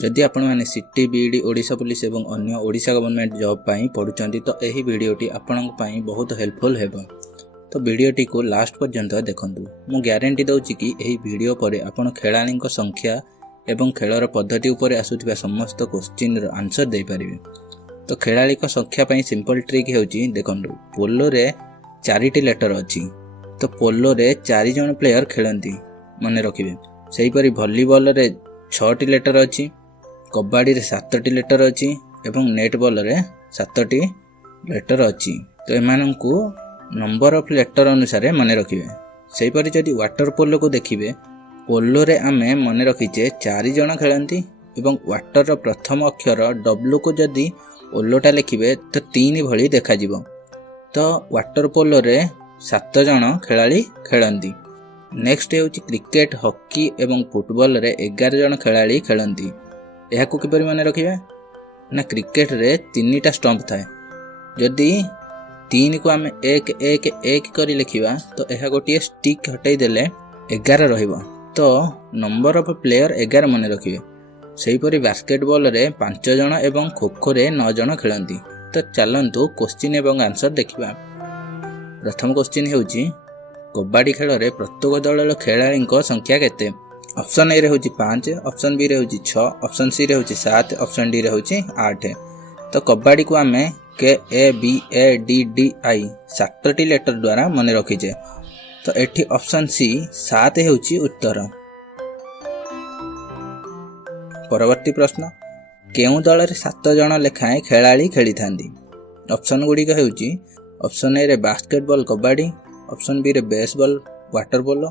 जदि आपण मैंने सिटी बीडी ओडिशा पुलिस एवं अन्य ओडिशा गवर्नमेंट जॉब पाई पढ़ुचंती तो यही वीडियोटी आपनक पाई बहुत हेल्पफुल हेबो। तो वीडियोटी को लास्ट पर्यंत देखंतु। मु ग्यारंटी दउची कि एही वीडियो परे आपण खेलाळीक संख्या एवं खेलर पद्धति उपरे आसुथिबा समस्त क्वेश्चन रो आंसर दे परिबे। तो खेलाळीक संख्या पाई सिंपल ट्रिक हेउची देखंतु। पोलो रे 4टी लेटर अछि तो पोलो रे 4 जण प्लेयर खेलंती माने रखिबे। सेही परि वॉलीबॉल रे 6टी लेटर अछि, कबड्डी रे 7टी लेटर अछि एवं नेट बॉल रे 7टी लेटर अछि। तो एमानंकु नंबर ऑफ लेटर अनुसार माने रखिबे। सेही परि जदि वाटर पोलो को देखिबे, पोलो रे आमे माने रखिचे 4 जण खेलंती एवं वाटर रो प्रथम अक्षर डब्ल्यू को जदि ओलोटा लिखिबे तो 3 भली देखा जिवो। तो वाटर पोलो रे 7 जण खेलाड़ी खेलंती। नेक्स्ट हेउची क्रिकेट, हॉकी एवं फुटबॉल रे 11 जण खेलाड़ी खेलंती। एहा को किपरि माने रखिबे ना, क्रिकेट रे 3टा स्टंप थाए। जदि 3 को आमे 1 1 1 करी लिखिबा तो एहा गोटिए स्टिक हटाई देले 11 रहिबो। तो नंबर ऑफ प्लेयर 11 माने रखिबे। सेही परि बास्केटबॉल रे 5 जण एवं खो-खो रे 9 जण खेलंती। तो चलंतु क्वेश्चन एवं आंसर देखिबा। प्रथम क्वेश्चन हेउची कबड्डी खेल रे प्रत्येक दलर खेलाड़ी संख्या केते। ऑप्शन ए रे होची 5, ऑप्शन बी रे होची 6, ऑप्शन सी रे होची 7, ऑप्शन डी रे होची 8। तो कबड्डी को आमे के A B A D D I 7टी लेटर द्वारा मने रखिजे। तो एठी ऑप्शन सी 7 हेउची उत्तर। परवर्ती प्रश्न, केउ दल रे 7 जण लेखाए खेलाड़ी खेली थांदी। ऑप्शन गुडी का हेउची ऑप्शन ए रे बास्केटबॉल कबड्डी, ऑप्शन बी रे baseball water polo,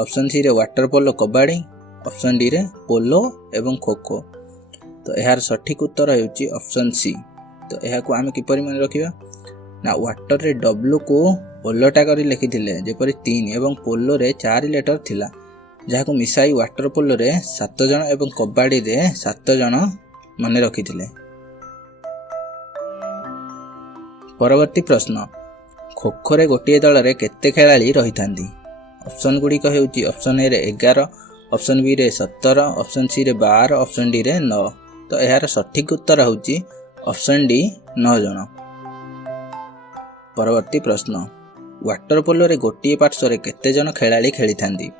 option C रे water polo kabaddi, option D रे पोलो एवं खो-खो। तो यार सठिक उत्तर हेउची ऑप्शन सी। तो एहा को आमे किपरि मन रखिबा ना, वाटर रे डब्ल्यू को ओलोटा करी लिखिथिले जेपरि 3 एवं पोलो रे 4 लेटर थिला, जहा को मिसाई वाटर पोलो रे 7 जण एवं कबड्डी रे 7 जण माने रखिथिले। परवर्ती प्रश्न, खो-खो रे गोटिए दल रे केते खेलाड़ी रही थांदी। ऑप्शन गुडी का हेउची ऑप्शन ए रे 11, ऑप्शन बी रे 17, ऑप्शन सी रे 12, ऑप्शन डी रे 9। तो यार सठिक उत्तर होउची ऑप्शन डी 9 जण। परवर्ती प्रश्न, वाटर पोलो रे गोटिए पार्श्व रे केते जण खेलाड़ी खेली थांदी।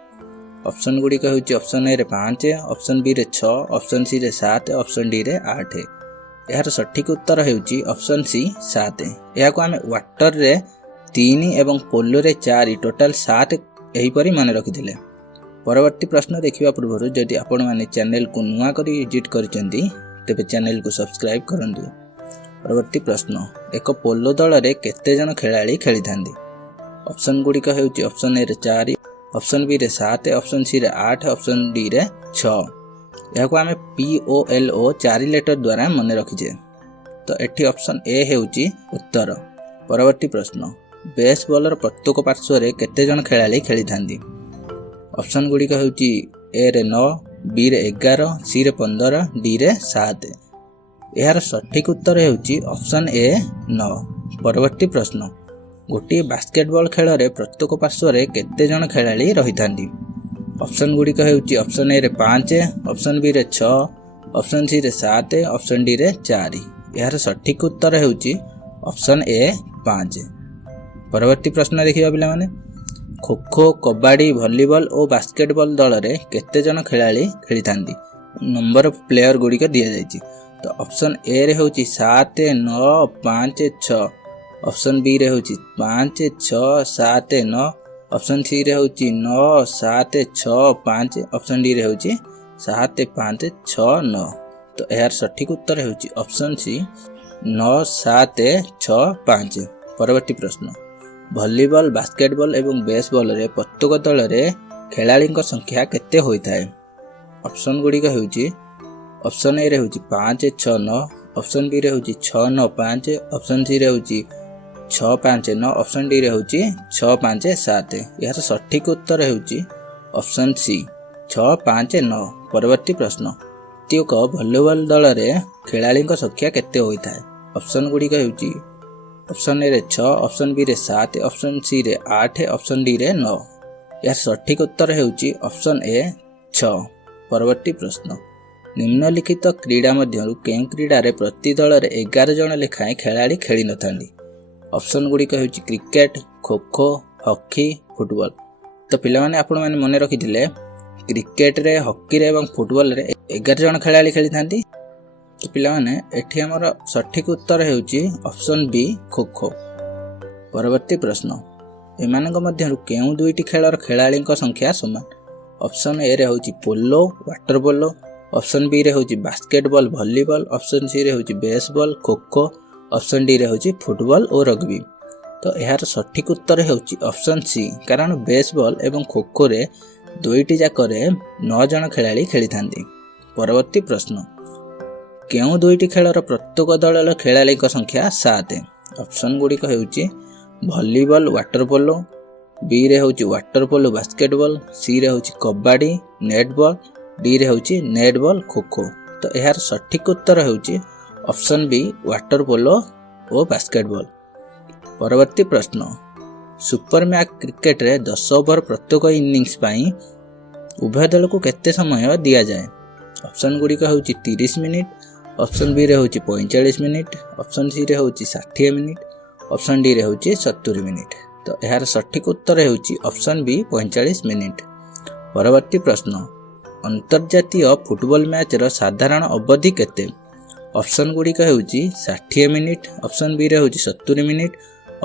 ऑप्शन गुडी का हेउची ऑप्शन ए रे 5, ऑप्शन बी रे 6, ऑप्शन सी रे 7, ऑप्शन डी रे 8। यार सठिक उत्तर हेउची ऑप्शन सी 7। एहा को आमे वाटर रे 3 एवं पोलो रे 4 टोटल 7 एही परि माने रखिथिले। परवर्ती प्रश्न देखिबा पूर्व जदि आपण माने चैनल को नुआ करी विजिट करिसेंती तेबे चैनल को सब्सक्राइब करंतु। परवर्ती प्रश्न, एक पोलो दल रे केते जण खेलाड़ी खेली थांदी। ऑप्शन गुडी का हेउची ऑप्शन ए रे 4, ऑप्शन बी रे 7, ऑप्शन सी रे 8, ऑप्शन डी रे 6। एहा को आमे POLO 4 लेटर द्वारा माने रखिजे। तो एठी ऑप्शन ए हेउची उत्तर। परवर्ती प्रश्न, बेसबॉलर प्रत्येक पार्श्व रे केते जण खेलाड़ी खेली थांदी। ऑप्शन गुडी का हेउची ए रे 9, बी रे 11, सी रे 15, डी रे 7। एहार सठिक उत्तर हेउची ऑप्शन ए 9। परवर्ती प्रश्न, गोटिए बास्केटबॉल खेल रे प्रत्येक पार्श्व रे केते जण खेलाड़ी रही थांदी। ऑप्शन गुडी का हेउची ऑप्शन ए रे 5, ऑप्शन बी रे 6, ऑप्शन सी रे 7, ऑप्शन डी रे 4। एहार सठिक उत्तर हेउची ऑप्शन ए 5। परवर्ती प्रश्न देखिबा पिला माने, खो-खो, कबड्डी, वॉलीबॉल और बास्केटबॉल दल रे केते जण खेलाड़ी खेली थांदी। नंबर ऑफ प्लेयर गुडी का दिया जायछि। तो ऑप्शन ए रे होची 7 9 5 6, ऑप्शन बी रे होची 5 6 7 9, ऑप्शन सी रे होची 9 7 6 5, ऑप्शन डी रे होची 7 5 6 9। तो यार सठिक उत्तर हेउची ऑप्शन सी 9 7 6 5। परवर्ती प्रश्न, वॉलीबॉल, बास्केटबॉल एवं बेसबॉल रे प्रत्येक दल रे खेलाड़ी संख्या केते होई थाए। ऑप्शन गुडी का हेउची ऑप्शन ए रे होची 5 6 9, ऑप्शन बी रे होची 6 9 5, ऑप्शन सी रे होची 6 5 9, ऑप्शन डी रे होची 6 5 7। यार सठिक उत्तर हेउची ऑप्शन सी 6 5 9। परवर्ती प्रश्न, प्रत्येक वॉलीबॉल दल रे खेलाड़ी संख्या केते होई थाए। ऑप्शन गुडी का हेउची ऑप्शन ए रे 6, ऑप्शन बी रे 7, ऑप्शन सी रे 8, ऑप्शन डी रे 9। यार सठिक उत्तर हेउची ऑप्शन ए 6। परवर्ती प्रश्न, ନିମ୍ନଲିଖିତ କ୍ରୀଡ଼ା ମଧ୍ୟରୁ କେଉଁ କ୍ରୀଡ଼ାରେ ପ୍ରତି ଦଳରେ 11 ଜଣ ଲେଖାଏଁ ଖେଳାଳି ଖେଳି ନଥାନ୍ତି? ଅପସନ୍ ଗୁଡ଼ିକ ହେଉଛି କ୍ରିକେଟ, ଖୋଖୋ, ହକି, ଫୁଟବଲ। ତ ପିଲାମାନେ ଆପଣମାନେ ମନେ ରଖିଥିଲେ କ୍ରିକେଟରେ, ହକିରେ ଏବଂ ଫୁଟବଲରେ 11 ଜଣ ଖେଳାଳି ଖେଳିଥାନ୍ତି। ତ ପିଲାମାନେ ଏଠି ଆମର ସଠିକ ଉତ୍ତର ହେଉଛି ଅପସନ୍ ବି ଖୋଖୋ। ପରବର୍ତ୍ତୀ ପ୍ରଶ୍ନ, ଏମାନଙ୍କ ମଧ୍ୟରୁ କେଉଁ ଦୁଇଟି ଖେଳର ଖେଳାଳିଙ୍କ ସଂଖ୍ୟା ସମାନ? ଅପସନ୍ ଏରେ ହେଉଛି ପୋଲୋ, ୱାଟର ପୋଲୋ, ଅପସନ୍ ବିରେ ହେଉଛି ବାସ୍କେଟବଲ, ଭଲିବଲ, ଅପସନ୍ ସିରେ ହେଉଛି ବେସବଲ, ଖୋଖୋ, ଅପସନ୍ ଡିରେ ହେଉଛି ଫୁଟବଲ ଓ ରଗ୍ବି। ତ ଏହାର ସଠିକ ଉତ୍ତର ହେଉଛି ଅପସନ୍ ସି, କାରଣ ବେସବଲ ଏବଂ ଖୋଖୋରେ ଦୁଇଟି ଯାକରେ 9 ଜଣ ଖେଳାଳି ଖେଳିଥାନ୍ତି। ପରବର୍ତ୍ତୀ ପ୍ରଶ୍ନ, କେଉଁ ଦୁଇଟି ଖେଳର ପ୍ରତ୍ୟେକ ଦଳର ଖେଳାଳିଙ୍କ ସଂଖ୍ୟା 7? ଅପସନ୍ ଗୁଡ଼ିକ ହେଉଛି ଭଲିବଲ, ୱାଟର ପୋଲୋ, ବିରେ ହେଉଛି ୱାଟର ପୋଲୋ, ବାସ୍କେଟବଲ, ସିରେ ହେଉଛି କବାଡ଼ି, ନେଟବଲ, ଡିରେ ହେଉଛି ନେଟବଲ, ଖୋଖୋ। ତ ଏହାର ସଠିକ ଉତ୍ତର ହେଉଛି ଅପସନ୍ ବି ୱାଟର ପୋଲୋ ଓ ବାସ୍କେଟବଲ। ପରବର୍ତ୍ତୀ ପ୍ରଶ୍ନ, ସୁପର ମ୍ୟାଚ୍ କ୍ରିକେଟରେ 10 ଓଭର ପ୍ରତ୍ୟେକ ଇନିଂସ ପାଇଁ ଉଭୟ ଦଳକୁ କେତେ ସମୟ ଦିଆଯାଏ? ଅପସନ୍ ଗୁଡ଼ିକ ହେଉଛି 30 ମିନିଟ୍, ଅପସନ୍ ବିରେ ହେଉଛି 45 ମିନିଟ୍, ଅପସନ୍ ସିରେ ହେଉଛି 60 ମିନିଟ୍, ଅପସନ୍ ଡିରେ ହେଉଛି 70 ମିନିଟ୍। ତ ଏହାର ସଠିକ ଉତ୍ତର ହେଉଛି ଅପସନ୍ ବି 45 ମିନିଟ୍। ପରବର୍ତ୍ତୀ ପ୍ରଶ୍ନ, ଅନ୍ତର୍ଜାତୀୟ ଫୁଟବଲ ମ୍ୟାଚ୍ର ସାଧାରଣ ଅବଧି କେତେ? ଅପସନ୍ ଗୁଡ଼ିକ ହେଉଛି 60 ମିନିଟ୍, ଅପସନ୍ ବିରେ ହେଉଛି 70 ମିନିଟ୍,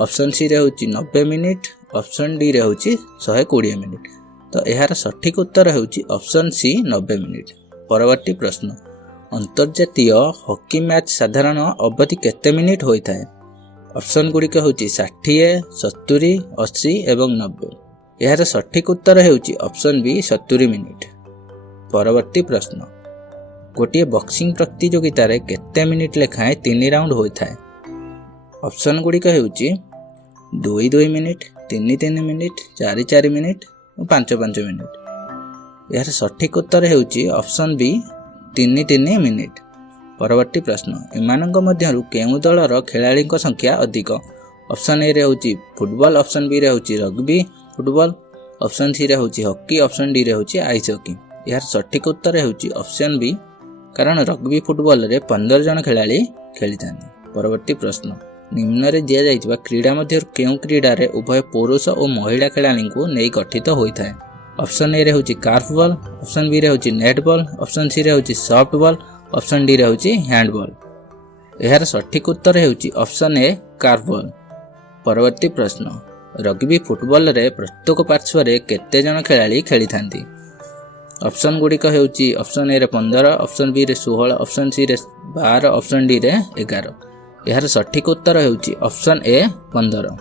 ଅପସନ୍ ସିରେ ହେଉଛି 90 ମିନିଟ୍, ଅପସନ୍ ଡିରେ ହେଉଛି 120 ମିନିଟ୍। ତ ଏହାର ସଠିକ ଉତ୍ତର ହେଉଛି ଅପସନ୍ ସି 90 ମିନିଟ୍। ପରବର୍ତ୍ତୀ ପ୍ରଶ୍ନ, ଅନ୍ତର୍ଜାତୀୟ ହକି ମ୍ୟାଚ୍ ସାଧାରଣ ଅବଧି କେତେ ମିନିଟ୍ ହୋଇଥାଏ? ଅପସନ୍ ଗୁଡ଼ିକ ହେଉଛି 60, 70, 80 ଏବଂ 90। ଏହାର ସଠିକ ଉତ୍ତର ହେଉଛି ଅପସନ୍ ବି 70 ମିନିଟ୍। ପରବର୍ତ୍ତୀ ପ୍ରଶ୍ନ, ଗୋଟିଏ ବକ୍ସିଂ ପ୍ରତିଯୋଗିତାରେ କେତେ ମିନିଟ୍ ଲେଖାଏଁ 3 ରାଉଣ୍ଡ ହୋଇଥାଏ? ଅପସନ୍ ଗୁଡ଼ିକ ହେଉଛି 2-2 ମିନିଟ୍, 3-3 ମିନିଟ୍, 4-4 ମିନିଟ୍ ଓ 5-5 ମିନିଟ୍। ଏହାର ସଠିକ ଉତ୍ତର ହେଉଛି ଅପସନ୍ ବି 3-3 ମିନିଟ୍। ପରବର୍ତ୍ତୀ ପ୍ରଶ୍ନ, ଏମାନଙ୍କ ମଧ୍ୟରୁ କେଉଁ ଦଳର ଖେଳାଳିଙ୍କ ସଂଖ୍ୟା ଅଧିକ? ଅପସନ୍ ଏରେ ହେଉଛି ଫୁଟବଲ, ଅପସନ୍ ବିରେ ହେଉଛି ରଗ୍ବି ଫୁଟବଲ, ଅପସନ୍ ସିରେ ହେଉଛି ହକି, ଅପସନ୍ ଡିରେ ହେଉଛି ଆଇସ୍ ହକି। ଏହାର ସଠିକ ଉତ୍ତର ହେଉଛି ଅପସନ୍ ବି, କାରଣ ରଗ୍ବି ଫୁଟବଲରେ 15 ଜଣ ଖେଳାଳି ଖେଳିଥାନ୍ତି। ପରବର୍ତ୍ତୀ ପ୍ରଶ୍ନ, ନିମ୍ନରେ ଦିଆଯାଇଥିବା କ୍ରୀଡ଼ା ମଧ୍ୟରୁ କେଉଁ କ୍ରୀଡ଼ାରେ ଉଭୟ ପୁରୁଷ ଓ ମହିଳା ଖେଳାଳିଙ୍କୁ ନେଇ ଗଠିତ ହୋଇଥାଏ? ଅପସନ୍ ଏରେ ହେଉଛି କାର୍ଫବଲ, ଅପସନ୍ ବିରେ ହେଉଛି ନେଟବଲ, ଅପସନ୍ ସିରେ ହେଉଛି ସଫ୍ଟବଲ, ଅପସନ୍ ଡିରେ ହେଉଛି ହ୍ୟାଣ୍ଡବଲ। ଏହାର ସଠିକ ଉତ୍ତର ହେଉଛି ଅପସନ୍ ଏ କାର୍ଫବଲ। ପରବର୍ତ୍ତୀ ପ୍ରଶ୍ନ, ରଗ୍ବି ଫୁଟବଲରେ ପ୍ରତ୍ୟେକ ପାର୍ଶ୍ୱରେ କେତେ ଜଣ ଖେଳାଳି ଖେଳିଥାନ୍ତି? ଅପସନ୍ ଗୁଡ଼ିକ ହେଉଛି ଅପସନ୍ ଏରେ 15, ଅପସନ୍ ବିରେ 16, ଅପସନ୍ ସିରେ 12, ଅପସନ୍ ଡିରେ 11। ଏହାର ସଠିକ ଉତ୍ତର ହେଉଛି ଅପସନ୍ ଏ 15।